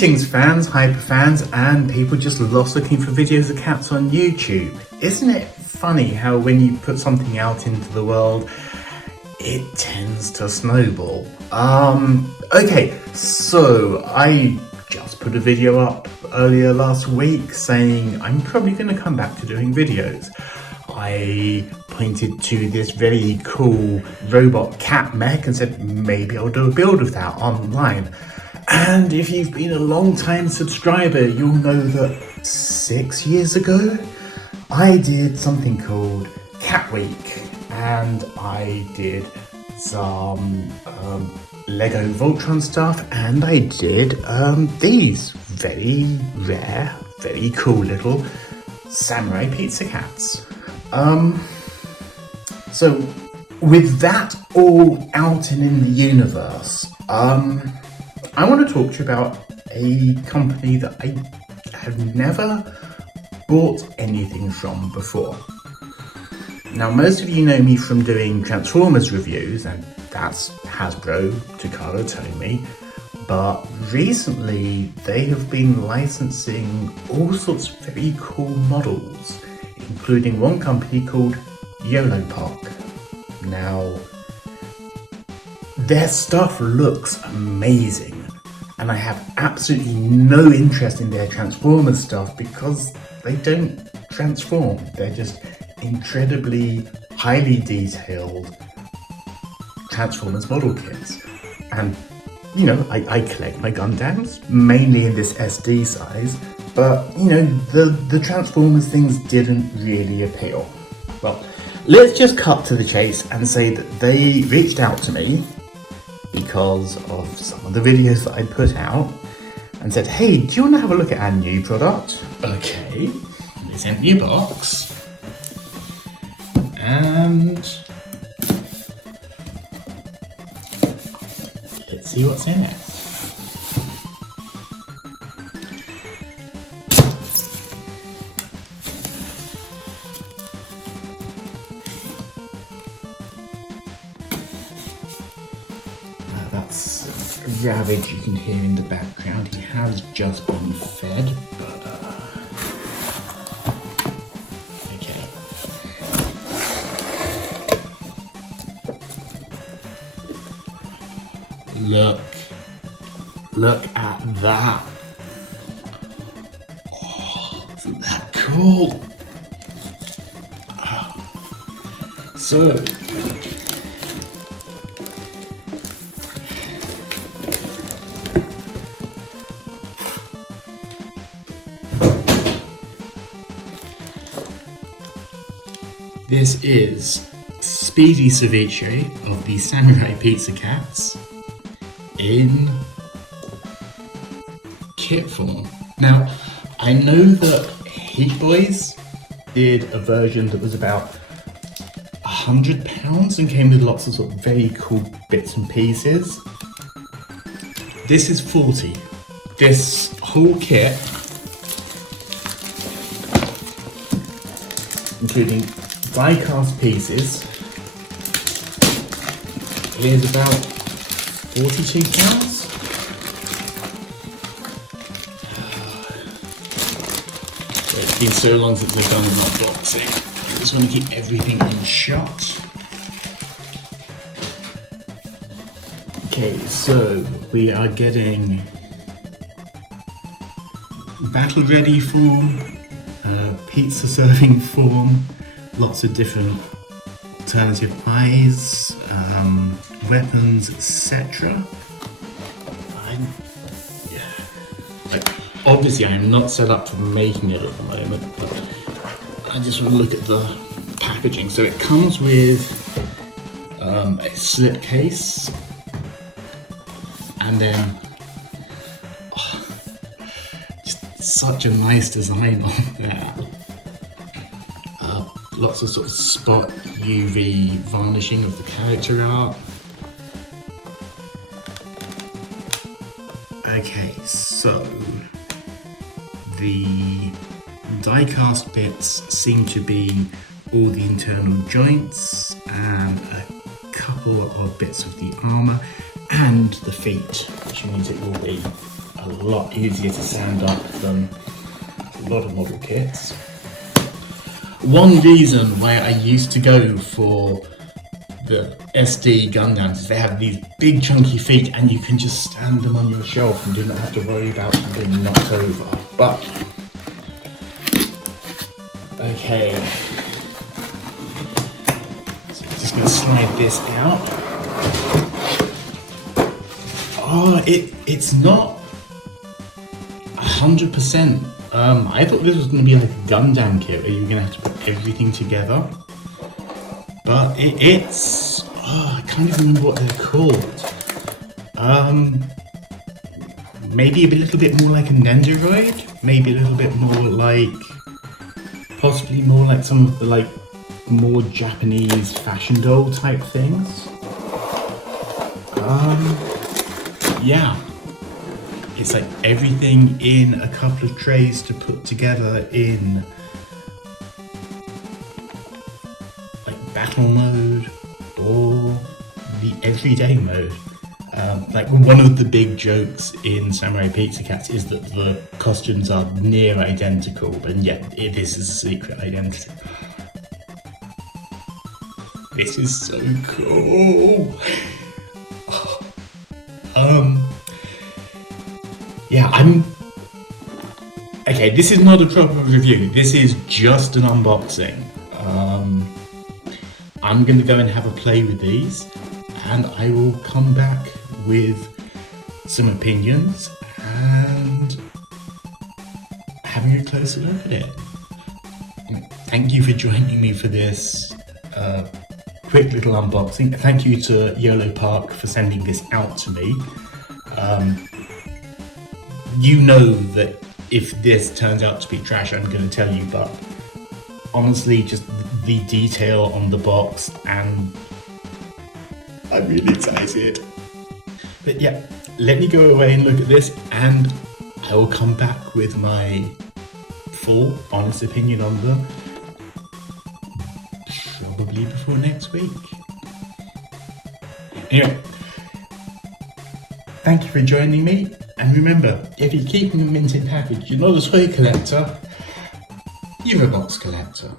Greetings fans, hyper fans, and people just lost looking for videos of cats on YouTube. Isn't it funny how when you put something out into the world, it tends to snowball? Okay, so I just put a video up earlier last week saying I'm probably going to come back to doing videos. I pointed to this very cool robot cat mech and said maybe I'll do a build of that online. And if you've been a long time subscriber, you'll know that 6 years ago, I did something called Cat Week, and I did some Lego Voltron stuff, and I did these very rare, very cool little samurai pizza cats. So with that all out and in the universe, I want to talk to you about a company that I have never bought anything from before. Now, most of you know me from doing Transformers reviews, and that's Hasbro, Takara, Tomy, but recently they have been licensing all sorts of very cool models, including one company called Yolopark. Now, their stuff looks amazing, and I have absolutely no interest in their Transformers stuff because they don't transform. They're just incredibly highly detailed Transformers model kits. And, you know, I collect my Gundams, mainly in this SD size, but, you know, the Transformers things didn't really appeal. Well, let's just cut to the chase and say that they reached out to me because of some of the videos that I put out and said, hey, do you want to have a look at our new product? Okay, they sent me a box and let's see what's in it. That's Ravage you can hear in the background. He has just been fed, but okay. Look at that. Oh, isn't that cool? So this is Speedy Ceviche of the Samurai Pizza Cats in kit form. Now, I know that Heat Boys did a version that was about £100 and came with lots of sort of very cool bits and pieces. This is 40. This whole kit, including die-cast pieces, is about £42. It's been so long since I've done an unboxing. I just want to keep everything in shot. Okay, so we are getting battle ready form, pizza serving form, lots of different alternative eyes, weapons, etc. Obviously I'm not set up for making it at the moment, but I just want to look at the packaging. So it comes with a slipcase, and then just such a nice design on there. Lots of sort of spot UV varnishing of the character art. Okay, so the die-cast bits seem to be all the internal joints and a couple of bits of the armour and the feet, which means it will be a lot easier to sand up than a lot of model kits. One reason why I used to go for the SD Gundams is they have these big chunky feet and you can just stand them on your shelf and do not have to worry about them being knocked over. But, okay, so I'm just going to slide this out. Oh, it's not 100%. I thought this was going to be like a Gundam kit where you were going to have to put everything together. But it's, I can't even remember what they're called. Maybe a little bit more like a Nendoroid. Maybe a little bit more like, possibly more like some of the like more Japanese fashion doll type things. Yeah. It's like everything in a couple of trays to put together in battle mode or the everyday mode. Like one of the big jokes in Samurai Pizza Cats is that the costumes are near identical, but yet this is a secret identity. This is so cool. Yeah, okay, this is not a proper review. This is just an unboxing. I'm going to go and have a play with these and I will come back with some opinions and having a closer look at it. Thank you for joining me for this quick little unboxing. Thank you to Yolopark for sending this out to me. You know that if this turns out to be trash, I'm going to tell you, but honestly, just the detail on the box, and I'm really excited. But yeah, let me go away and look at this, and I will come back with my full, honest opinion on them, probably before next week. Anyway, thank you for joining me, and remember, if you're keeping a minted package, you're not a toy collector, you're a box collector.